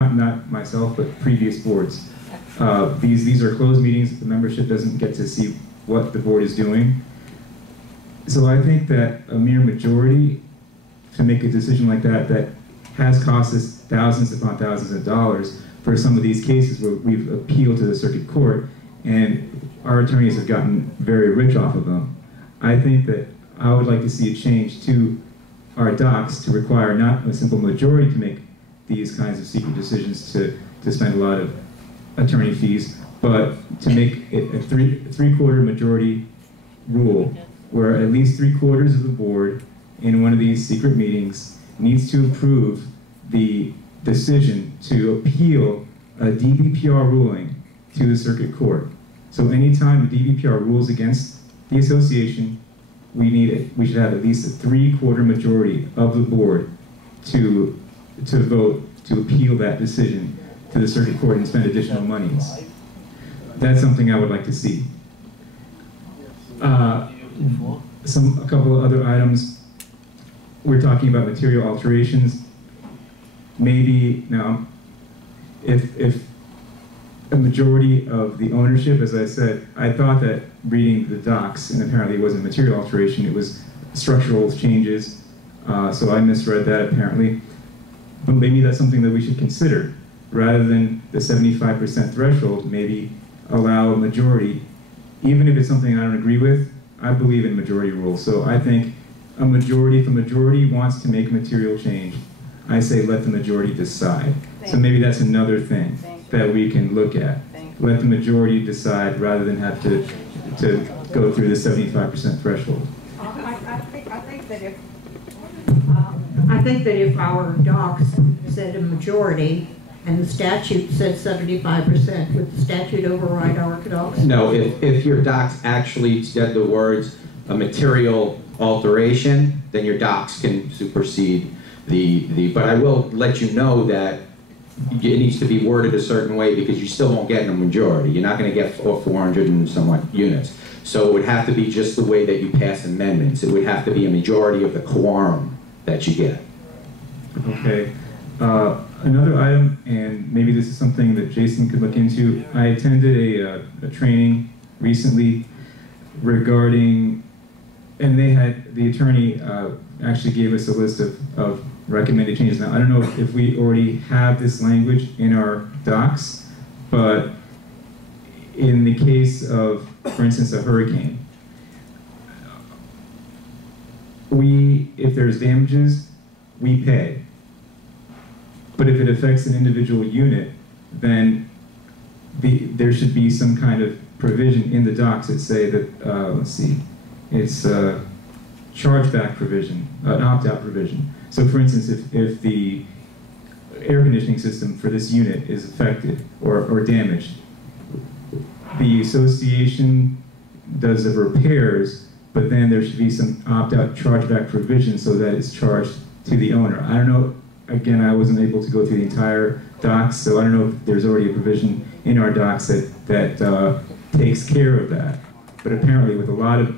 not myself, but previous boards. These are closed meetings. The membership doesn't get to see what the board is doing. So I think that a mere majority to make a decision like that has cost us thousands upon thousands of dollars for some of these cases where we've appealed to the circuit court and our attorneys have gotten very rich off of them. I think that I would like to see a change to our docs to require not a simple majority to make these kinds of secret decisions to spend a lot of attorney fees, but to make it a three-quarter majority rule where at least 3/4 of the board in one of these secret meetings needs to approve the decision to appeal a DBPR ruling to the circuit court. So anytime the DBPR rules against the association, we should have at least a 3/4 majority of the board to vote to appeal that decision to the circuit court and spend additional monies. That's something I would like to see. A couple of other items. We're talking about material alterations. Maybe now, if a majority of the ownership, as I said, I thought that reading the docs, and apparently it wasn't material alteration, it was structural changes, so I misread that apparently. But maybe that's something that we should consider. Rather than the 75% threshold, maybe allow a majority, even if it's something I don't agree with. I believe in majority rule, so I think a majority, if a majority wants to make a material change, I say let the majority decide. So maybe that's another thing that we can look at. Let the majority decide rather than have to go through the 75% threshold. I think that if our docs said a majority and the statute said 75%, would the statute override our docs? No, if your docs actually said the words a material alteration, then your docs can supersede but I will let you know that it needs to be worded a certain way because you still won't get a majority. You're not going to get 400 and somewhat units. So it would have to be just the way that you pass amendments. It would have to be a majority of the quorum that you get. Okay. Another item, and maybe this is something that Jason could look into. I attended a training recently regarding, and they had, the attorney actually gave us a list of recommended changes. Now, I don't know if we already have this language in our docs, but in the case of, for instance, a hurricane, if there's damages, we pay. But if it affects an individual unit, then there should be some kind of provision in the docs that say that, let's see, it's a chargeback provision, an opt-out provision. So for instance, if the air conditioning system for this unit is affected or damaged, the association does the repairs, but then there should be some opt-out chargeback provision so that it's charged to the owner. I don't know, again, I wasn't able to go through the entire docs, so I don't know if there's already a provision in our docs that takes care of that. But apparently, with a lot of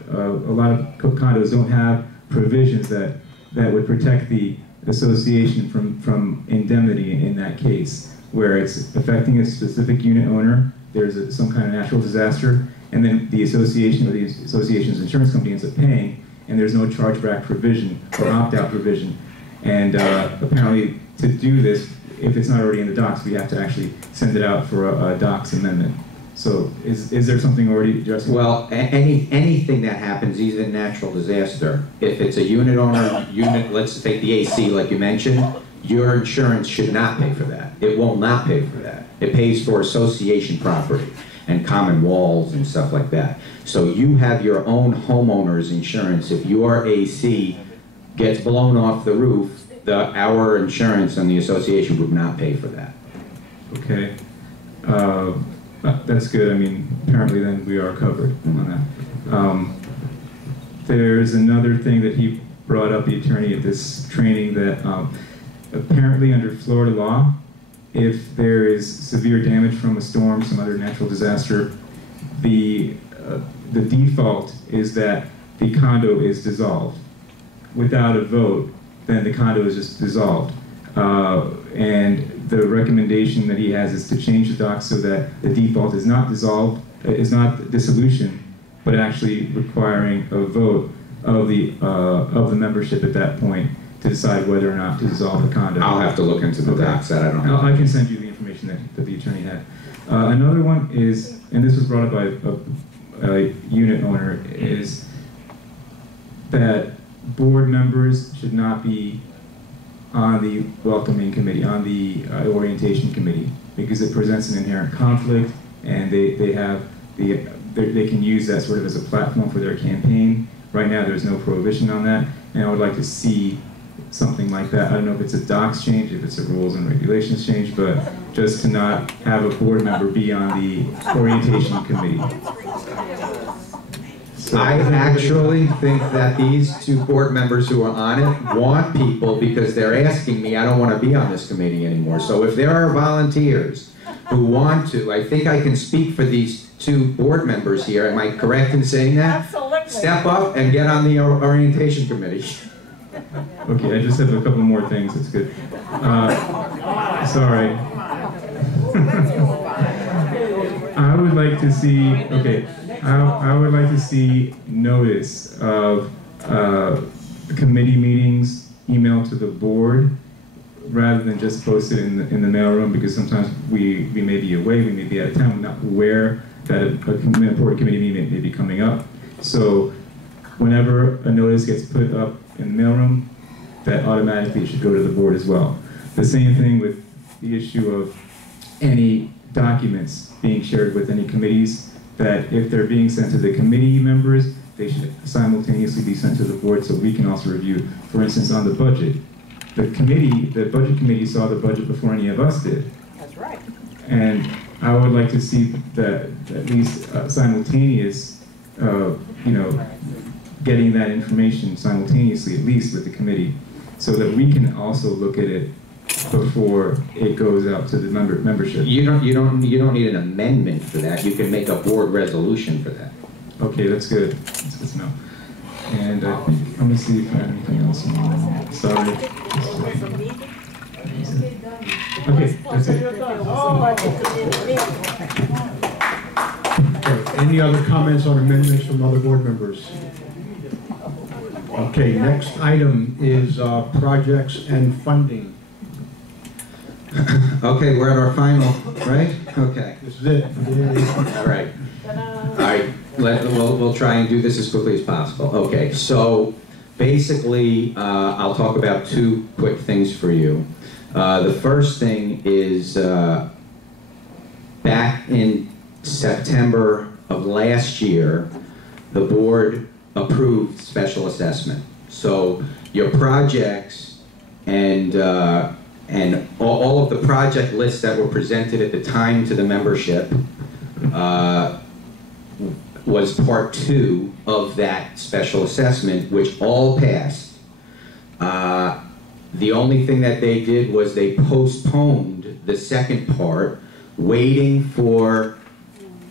condos don't have provisions that would protect the association from indemnity in that case, where it's affecting a specific unit owner, there's some kind of natural disaster, and then the association or the association's insurance company ends up paying, and there's no chargeback provision or opt-out provision. And apparently, to do this, if it's not already in the docs, we have to actually send it out for a docs amendment. So is there something already addressing? Well, anything that happens, even natural disaster, if it's a unit owner, let's take the AC like you mentioned, your insurance should not pay for that. It will not pay for that. It pays for association property and common walls and stuff like that. So you have your own homeowner's insurance. If your AC gets blown off the roof, our insurance and the association would not pay for that. Okay. That's good. I mean, apparently then we are covered on that. There's another thing that he brought up, the attorney at this training, that apparently under Florida law, if there is severe damage from a storm, some other natural disaster, the default is that the condo is dissolved. Without a vote, then the condo is just dissolved. and the recommendation that he has is to change the docs so that the default is not dissolution, but actually requiring a vote of the membership at that point to decide whether or not to dissolve the conduct. I'll have to look into the docs that I don't have. I can send you the information that the attorney had. Another one is, and this was brought up by a unit owner, is that board members should not be on the welcoming committee, on the orientation committee, because it presents an inherent conflict, and they can use that sort of as a platform for their campaign. Right now, there's no prohibition on that, and I would like to see something like that. I don't know if it's a docs change, if it's a rules and regulations change, but just to not have a board member be on the orientation committee. So, I actually think that these two board members who are on it want people because they're asking me, I don't want to be on this committee anymore. So if there are volunteers who want to, I think I can speak for these two board members here. Am I correct in saying that? Absolutely. Step up and get on the orientation committee. okay, I just have a couple more things. That's good. Sorry. I would like to see. Okay. I would like to see notice of committee meetings emailed to the board rather than just posted in the mailroom, because sometimes we may be away, we may be out of town, we're not aware that an important committee meeting may be coming up. So whenever a notice gets put up in the mailroom, that automatically should go to the board as well. The same thing with the issue of any documents being shared with any committees, that if they're being sent to the committee members, they should simultaneously be sent to the board so we can also review. For instance, on the budget, the budget committee saw the budget before any of us did. That's right. And I would like to see that at least simultaneous, getting that information simultaneously, at least with the committee, so that we can also look at it before it goes out to the membership. You don't need an amendment for that. You can make a board resolution for that. Okay, that's good. That's good to know. And let me see if I have anything else. Sorry. Okay, that's it. Okay, any other comments on amendments from other board members? Okay, next item is projects and funding. Okay, we're at our final, right? Okay. This is it. All right. All right. We'll try and do this as quickly as possible. Okay. So basically, I'll talk about two quick things for you. The first thing is back in September of last year, the board approved special assessment. So your projects and all of the project lists that were presented at the time to the membership was part 2 of that special assessment, which all passed. The only thing that they did was they postponed the second part, waiting for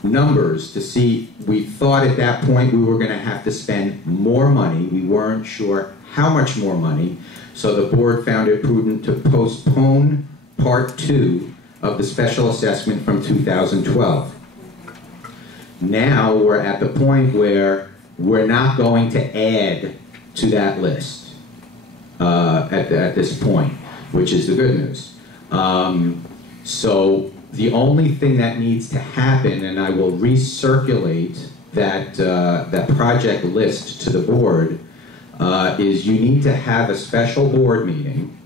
numbers to see. We thought at that point we were going to have to spend more money. We weren't sure how much more money. So the board found it prudent to postpone part 2 of the special assessment from 2012. Now we're at the point where we're not going to add to that list at this point, which is the good news. So the only thing that needs to happen, and I will recirculate that project list to the board, is you need to have a special board meeting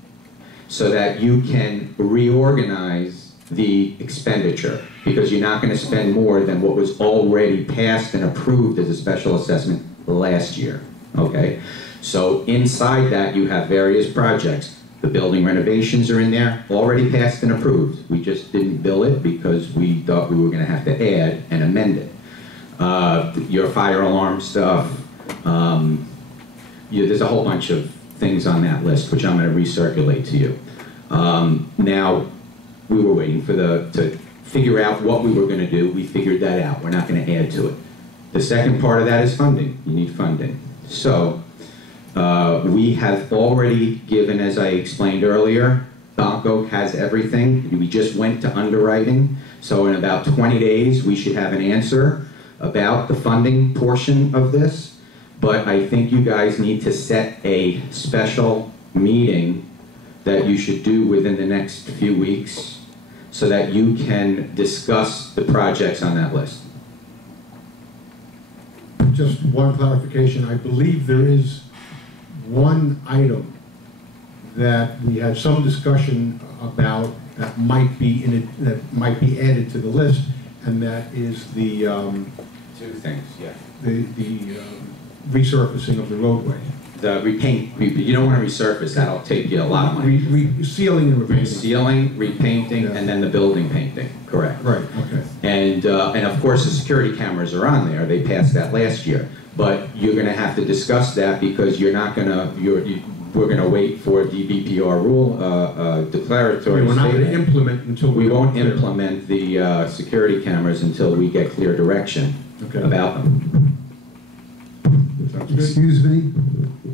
so that you can reorganize the expenditure, because you're not going to spend more than what was already passed and approved as a special assessment last year, okay? So inside that you have various projects. The building renovations are in there, already passed and approved. We just didn't bill it because we thought we were going to have to add and amend it. Your fire alarm stuff, there's a whole bunch of things on that list, which I'm going to recirculate to you. Now, we were waiting to figure out what we were going to do. We figured that out. We're not going to add to it. The second part of that is funding. You need funding. So, we have already given, as I explained earlier, Balco has everything. We just went to underwriting. So in about 20 days, we should have an answer about the funding portion of this. But I think you guys need to set a special meeting that you should do within the next few weeks so that you can discuss the projects on that list. Just one clarification, I believe there is one item that we had some discussion about that might be that might be added to the list, and that is the Two things, yeah. the resurfacing of the roadway. The repaint, you don't want to resurface, that'll take you a lot of money. Sealing and repainting. Sealing, repainting, and then the building painting, correct. Right, okay. And of course, the security cameras are on there, they passed that last year. But you're gonna have to discuss that because you're not gonna, we're gonna wait for DBPR rule, declaratory We're not going to statement. implement until We won't clear. implement the security cameras until we get clear direction Okay. about them. Sounds good. Excuse me,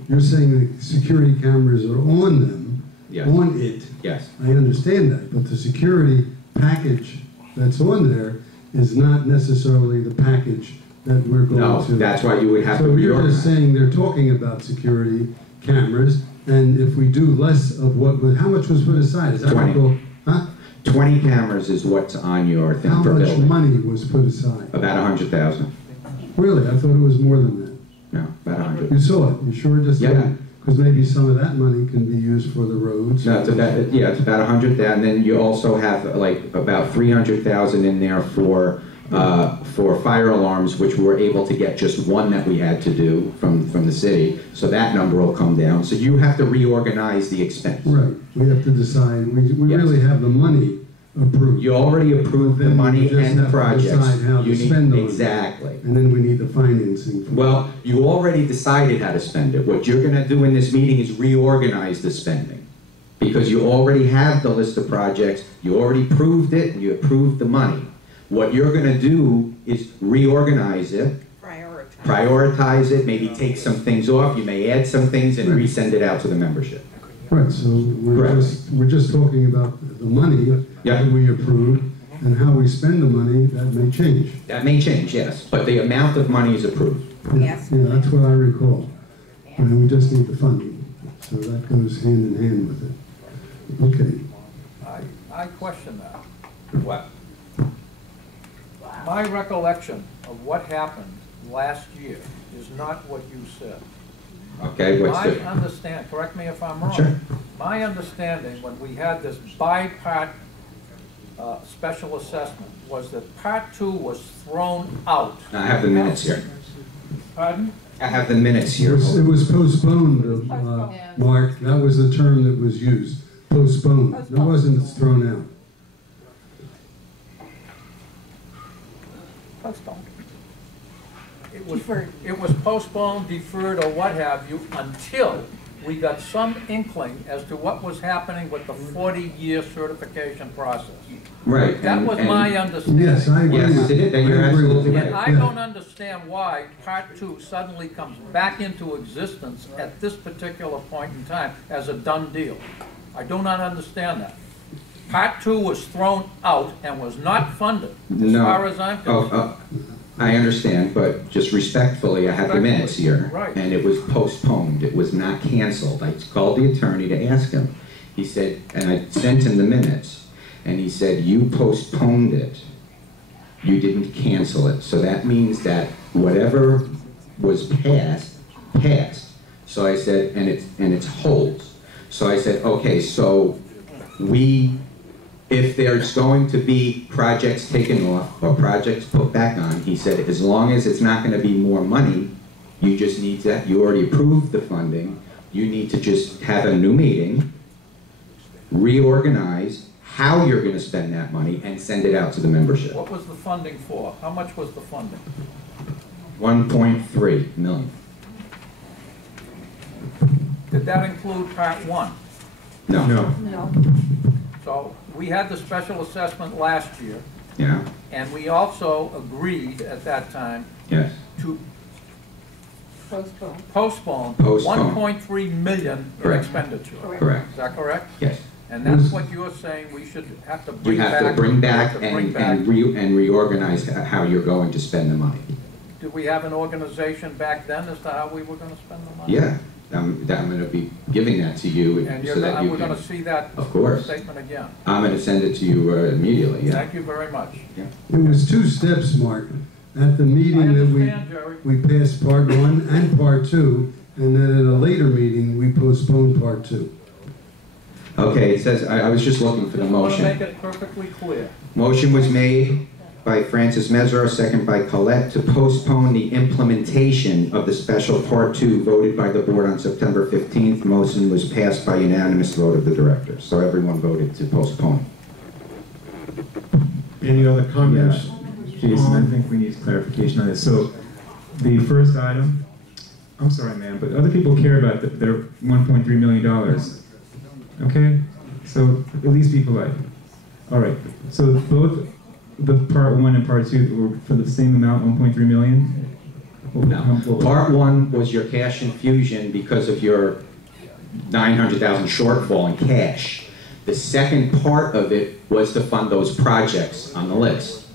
you're saying the security cameras are on them, Yes, on it. yes. I understand that, but the security package that's on there is not necessarily the package that we're going No, to. that's why you would have to So you're just reorganize. saying they're talking about security cameras, and if we do less of what was, how much was put aside? Is that 20. what- Huh? 20 cameras is what's on your thing How for much building. money was put aside? About 100,000. Really? I thought it was more than that. No, about 100. You saw it, you sure just? Yeah. Because maybe some of that money can be used for the roads. No, it's about, yeah, it's about 100,000, and then you also have like about 300,000 in there for fire alarms, which we were able to get just one that we had to do from the city, so that number will come down. So you have to reorganize the expense. Right, we have to decide, we Yes. really have the money approved. You already approved the Then we money just and the have to projects. decide how to You need- spend the money. Exactly. And then we need the financing. for it. Well, you already decided how to spend it. What you're gonna do in this meeting is reorganize the spending. Because you already have the list of projects, you already proved it, and you approved the money. What you're gonna do is reorganize it, prioritize it, maybe take some things off, you may add some things and resend it out to the membership. Right, so Correct. we're just talking about the money Yeah. that we approved, and how we spend the money, that may change. That may change, yes, but the amount of money is approved. Yeah, yeah, that's what I recall. And we just need the funding, so that goes hand in hand with it. Okay, I question that. What? My recollection of what happened last year is not what you said. Okay, what's My different? understand, correct me if I'm wrong. Sure. My understanding, when we had this bi-part special assessment, was that part two was thrown out. I have the minutes here. Pardon? I have the minutes here. it was postponed, Mark, that was the term that was used, postponed. It wasn't thrown out. Postponed. It was postponed, deferred, or what have you, until we got some inkling as to what was happening with the 40-year certification process. Right. That was my understanding. Yes, I agree. Yes, it is, and you're I agree with absolutely that. And I Yeah. don't understand why part two suddenly comes back into existence at this particular point in time as a done deal. I do not understand that. Part two was thrown out and was not funded, as No. far as I'm concerned. I understand, but just respectfully, I have the minutes here. Right. And it was postponed, it was not canceled. I called the attorney to ask him. He said, and I sent him the minutes, and he said, you postponed it. You didn't cancel it. So that means that whatever was passed, passed. So I said, and it's holds. So I said, okay, so if there's going to be projects taken off or projects put back on, he said, as long as it's not going to be more money, you just need to, you already approved the funding, you need to just have a new meeting, reorganize how you're going to spend that money, and send it out to the membership. What was the funding for? How much was the funding? 1.3 million. Did that include part one? No. No. So we had the special assessment last year, Yeah, and we also agreed at that time yes. to Postponed. postpone Postpone. 1.3 million in Correct. expenditure. Correct. Is that correct? Yes. And that's what you're saying we should have to You bring back. have to bring back have to bring back. and reorganize how you're going to spend the money. Did we have an organization back then as to how we were gonna spend the money? Yeah, I'm gonna be giving that to you And you're so that gonna, you we're gonna can, see that Of course. statement again. I'm gonna send it to you immediately, yeah. Thank you very much. It was two steps, Mark. At the I meeting that understand, Jerry. we passed part one and part two, and then at a later meeting, we postponed part two. Okay, it says, I was just looking for the Just wanna make motion. it perfectly clear. Motion was made by Francis Mezzaro, second by Colette, to postpone the implementation of the special part two voted by the board on September 15th. Motion was passed by unanimous vote of the directors, so everyone voted to postpone. Any other comments? Jason, I think we need clarification on this. So, the first item, I'm sorry, ma'am, but other people care about their $1.3 million. Okay? So, at least be polite. All right. So, both the part one and part two were for the same amount, 1.3 million? No. Part one was your cash infusion because of your 900,000 shortfall in cash. The second part of it was to fund those projects on the list.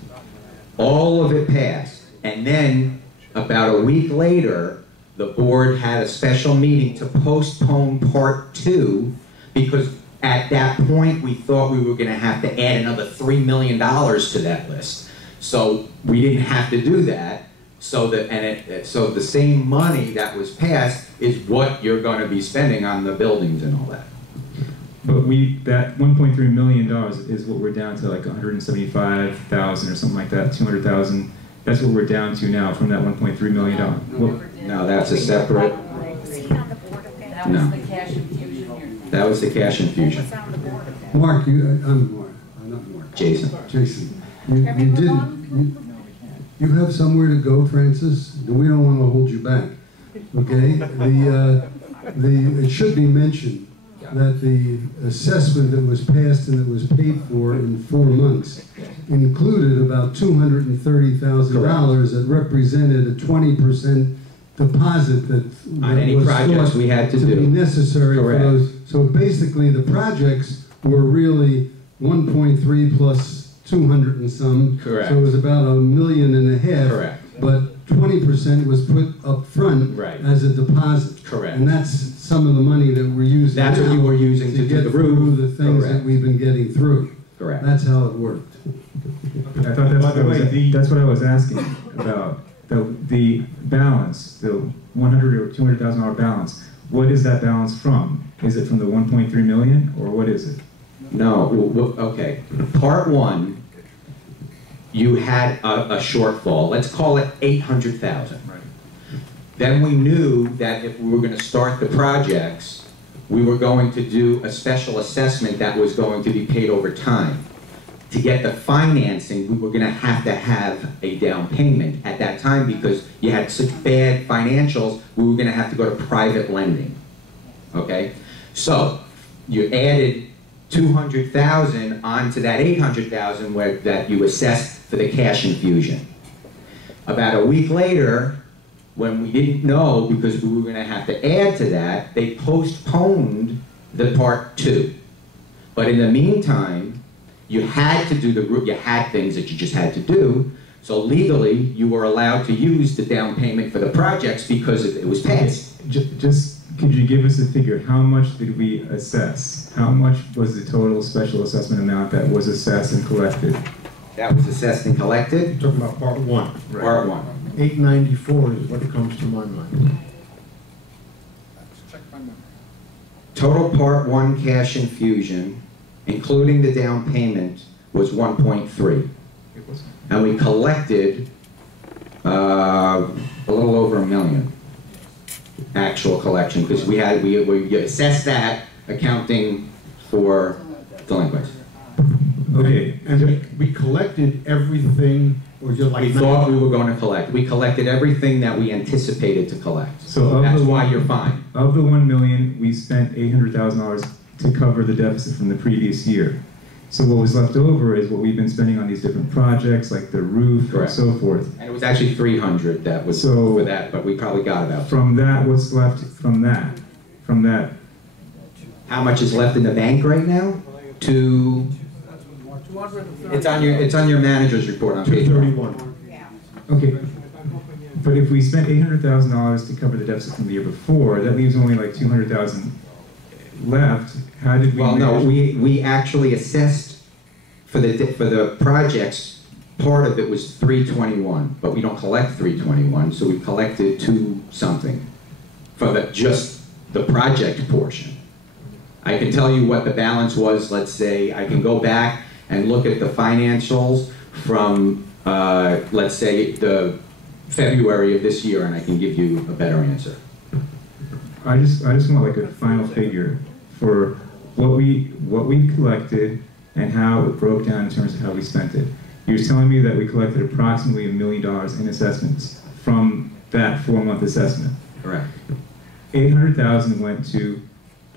All of it passed. And then, about a week later, the board had a special meeting to postpone part two because at that point, we thought we were going to have to add another $3 million to that list. So we didn't have to do that. So so the same money that was passed is what you're going to be spending on the buildings and all that. But that $1.3 million is what we're down to, like 175,000 or something like that, 200,000. That's what we're down to now from that $1.3 million. Well, No, that's a separate, That No. was the cash infusion. that was the cash infusion. Mark, I'm Mark, not Mark. Jason. Jason, you have somewhere to go, Francis? We don't want to hold you back, okay? It should be mentioned that the assessment that was passed and that was paid for in 4 months included about $230,000 that represented a 20% deposit that On any was projects thought we had to be do. necessary for Correct. those. So basically, the projects were really 1.3 plus 200 and some. Correct. So it was about $1.5 million. Correct. But 20% was put up front Right. as a deposit. Correct. And that's some of the money that we're using That's what now you were using to do get the through roof. the things that Correct. we've been getting through. Correct. That's how it worked. I thought that's what I was asking about. The balance, the $100,000 or $200,000 balance. What is that balance from? Is it from the 1.3 million, or what is it? No, okay. Part one, you had a shortfall. Let's call it 800,000. Right. Then we knew that if we were going to start the projects, we were going to do a special assessment that was going to be paid over time. To get the financing, we were going to have a down payment at that time because you had such bad financials, we were going to have to go to private lending. Okay? So, you added 200,000 onto that 800,000 that you assessed for the cash infusion. About a week later, when we didn't know because we were going to have to add to that, they postponed the part two. But in the meantime, you had to do you had things that you just had to do. So legally, you were allowed to use the down payment for the projects because it was passed. Just could you give us a figure? How much did we assess? How much was the total special assessment amount that was assessed and collected? That was assessed and collected. Talking about part one. Part one. 894 is what comes to my mind. Check my memory. Total part one cash infusion, including the down payment, was 1.3. It was. And we collected a little over $1 million actual collection because we assessed that accounting for delinquents. Okay. And we collected everything, or just like... We thought we were going to collect. We collected everything that we anticipated to collect. So That's why you're fine. Of the 1 million, we spent $800,000 to cover the deficit from the previous year. So what was left over is what we've been spending on these different projects, like the roof Correct. and so forth. And it was actually 300 that was So- for that, but we probably got about. From that, what's left from that? From that, How much is left in the bank right now? to, it's on your manager's report on page 231. Okay, but if we spent $800,000 to cover the deficit from the year before, that leaves only like 200,000 left. How did we? Well, no, manage- we actually assessed for the projects, part of it was 321, but we don't collect 321, so we collected 2 something for just the project portion. I can tell you what the balance was, let's say, I can go back and look at the financials from, let's say, the February of this year, and I can give you a better answer. I just want like a final figure for what we collected and how it broke down in terms of how we spent it. You're telling me that we collected approximately $1 million in assessments from that 4-month assessment. Correct. 800,000 went to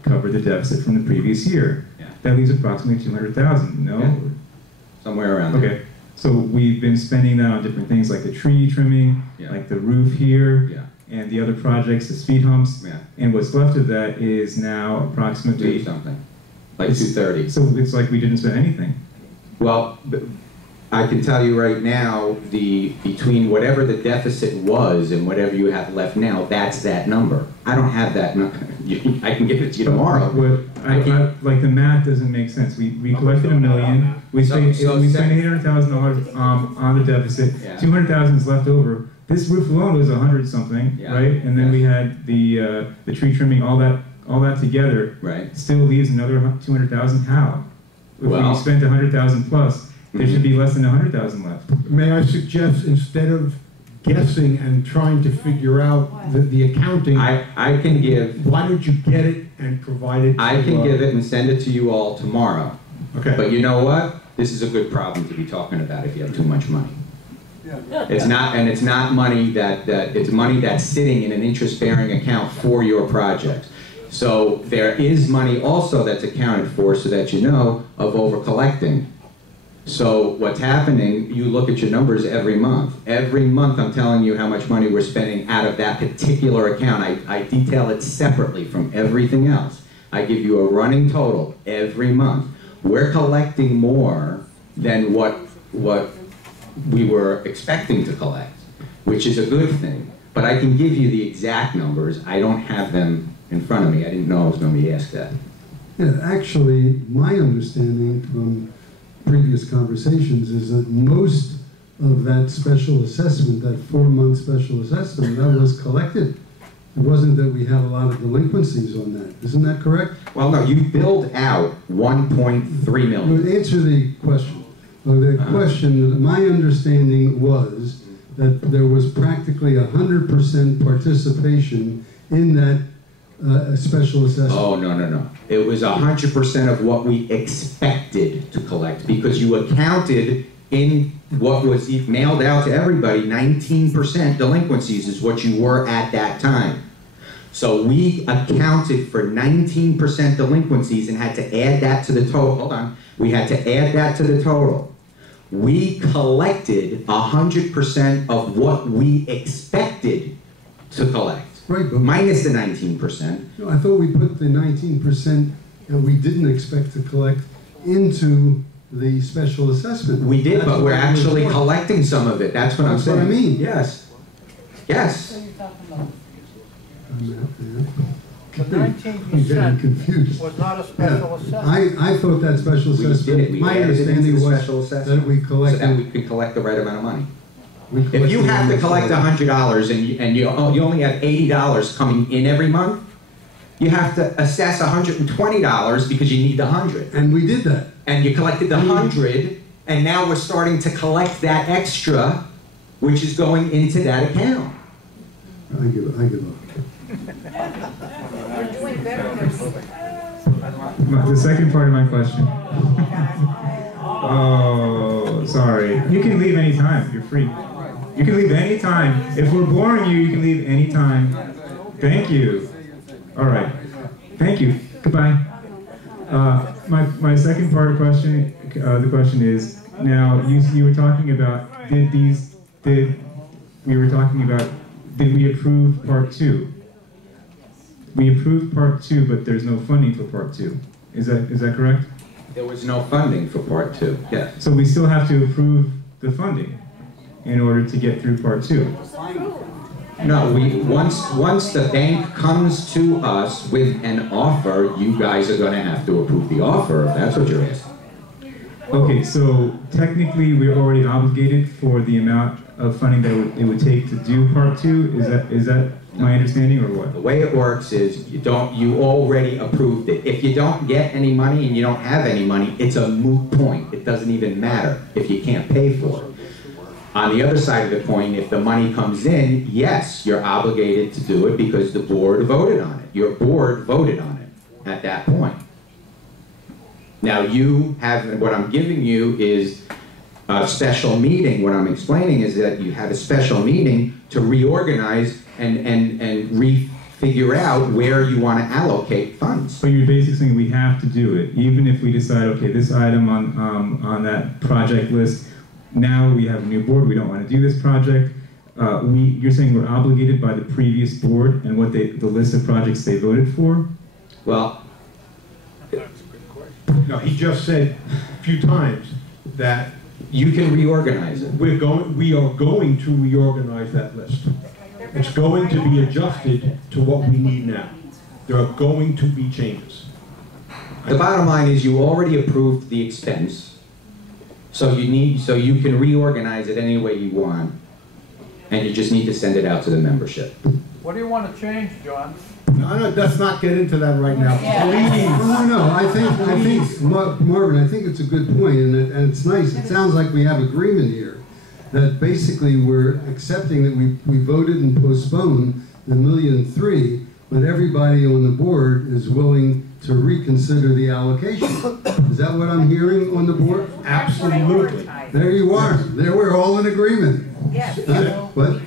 cover the deficit from the previous year. Yeah. That leaves approximately 200,000. No. Yeah. Somewhere around there. Okay. So we've been spending that on different things like the tree trimming, Yeah. like the roof here, Yeah. and the other projects, the speed humps. Yeah. And what's left of that is now Do approximately. something. Like 230. So it's like we didn't spend anything. Well, I can tell you right now, between whatever the deficit was and whatever you have left now, that's that number. I don't have that I can give it to you tomorrow. Like the math doesn't make sense. We collected $1 million. We spent $800,000 on the deficit. Yeah. 200,000 is left over. This roof alone was 100 something, Yeah. right? And then Yeah. we had the tree trimming, all that together. Right. Still leaves another 200,000. How? If Well- we spent 100,000 plus, there should be less than 100,000 left. May I suggest, instead of guessing and trying to figure out the accounting, I can give, why don't you get it and provide it to I can give it and send it to you all tomorrow. Okay. But you know what? This is a good problem to be talking about if you have too much money. It's not money it's money that's sitting in an interest-bearing account for your projects. So there is money also that's accounted for, so that you know, of over-collecting. So what's happening, you look at your numbers every month. Every month I'm telling you how much money we're spending out of that particular account. I detail it separately from everything else. I give you a running total every month. We're collecting more than what we were expecting to collect, which is a good thing. But I can give you the exact numbers. I don't have them in front of me. I didn't know I was going to be asked that. Yeah, actually, my understanding from previous conversations is that most of that special assessment, that 4-month special assessment, that was collected. It wasn't that we had a lot of delinquencies on that. Isn't that correct? Well, no, you billed out 1.3 million. Well, answer the question. Well, the question, my understanding was that there was practically 100% participation in that special assessment. Oh, no. It was 100% of what we expected to collect, because you accounted in what was mailed out to everybody, 19% delinquencies is what you were at that time. So we accounted for 19% delinquencies and had to add that to the total. Hold on. We had to add that to the total. We collected 100% of what we expected to collect. Right, but Minus the 19%. no, I thought we put the 19% that we didn't expect to collect into the special assessment. We did, That's but we're what actually for. collecting some of it. That's what I'm That's what saying. I mean. Yes. Yes. I'm out there. The I'm getting 19% confused. was not a Yeah, special assessment. I thought that special We did. assessment, We my added it into understanding the was special that assessment we so that collected. we could collect the right amount of money. we If you collected have to almost collect all. $100 and you only have $80 coming in every month, you have to assess $120 because you need the 100. And we did that. And you collected the 100, and now we're starting to collect that extra, which is going into that account. I give up. We're doing better than The second part of my question. Oh, sorry. You can leave anytime. You're free. You can leave anytime. If we're boring you, you can leave anytime. Thank you. All right. Thank you. Goodbye. My second part of question, the question is, now you were talking about, did we approve part 2? We approved part 2, but there's no funding for part 2. Is that correct? There was no funding for part two, yeah. So we still have to approve the funding in order to get through part two. No, once the bank comes to us with an offer, you guys are gonna have to approve the offer, if that's what you're asking. Okay, so technically we're already obligated for the amount of funding that it would take to do part two. Is that my understanding or what? The way it works is you already approved it. If you don't get any money and you don't have any money, it's a moot point. It doesn't even matter if you can't pay for it. On the other side of the coin, if the money comes in, yes, you're obligated to do it because the board voted on it. Your board voted on it at that point. Now what I'm giving you is a special meeting. What I'm explaining is that you have a special meeting to reorganize and figure out where you want to allocate funds. So you're basically saying we have to do it, even if we decide, okay, this item on that project list, now we have a new board, we don't want to do this project. You're saying we're obligated by the previous board and what the list of projects they voted for? Well, No, he just said a few times that you can reorganize it. we are going to reorganize that list. It's going to be adjusted to what we need now. There are going to be changes. The bottom line is you already approved the expense, so you can reorganize it any way you want, and you just need to send it out to the membership. What do you want to change, John? No, let's not get into that right now. Please. No, I think, Marvin, I think it's a good point, and it's nice. It sounds like we have agreement here, that basically we're accepting that we voted and postponed the $1.3 million, but everybody on the board is willing to reconsider the allocation. Is that what I'm hearing on the board? Absolutely. There you are. There, we're all in agreement. Yes. What?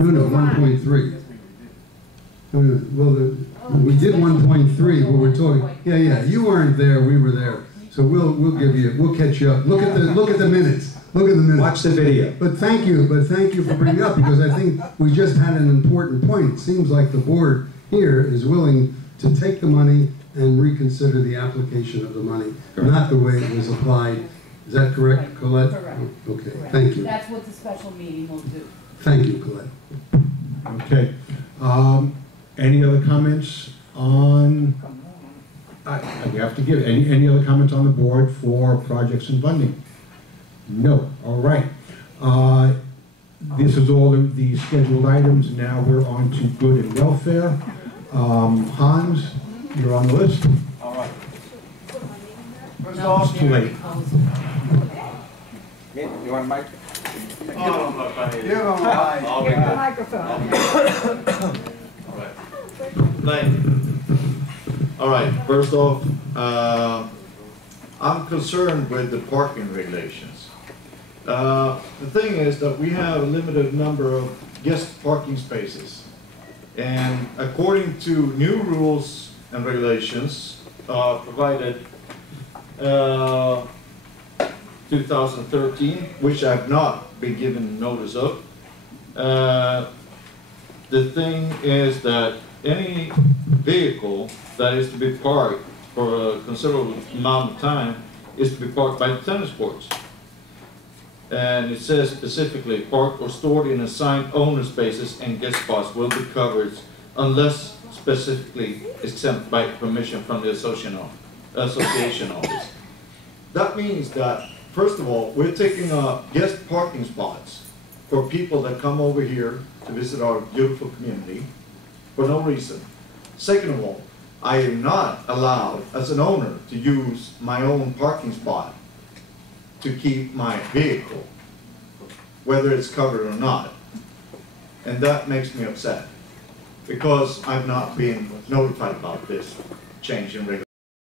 No, 1.3. Well, we did 1.3, but we're talking. Yeah. You weren't there. We were there. So we'll catch you up. Look at the minutes. Look at the minutes. Watch the video. But thank you for bringing it up, because I think we just had an important point. It seems like the board here is willing to take the money and reconsider the application of the money, not the way it was applied. Is that correct, Colette? Correct. Okay. Thank you. That's what the special meeting will do. Thank you, Colette. Okay. Any other comments on, we have to give, any other comments on the board for projects and funding? No. All right. This is all of the scheduled items. Now we're on to good and welfare. Hans, you're on the list. All right. It's too late. You want a mic? All right, first off, I'm concerned with the parking regulations. The thing is that we have a limited number of guest parking spaces. And according to new rules and regulations provided 2013, which I've not been given notice of, the thing is that any vehicle that is to be parked for a considerable amount of time is to be parked by the tennis courts. And it says specifically, parked or stored in assigned owner spaces and guest spots will be covered unless specifically exempt by permission from the association office. That means that, first of all, we're taking guest parking spots for people that come over here to visit our beautiful community for no reason. Second of all, I am not allowed as an owner to use my own parking spot to keep my vehicle, whether it's covered or not. And that makes me upset because I've not been notified about this change in regulation.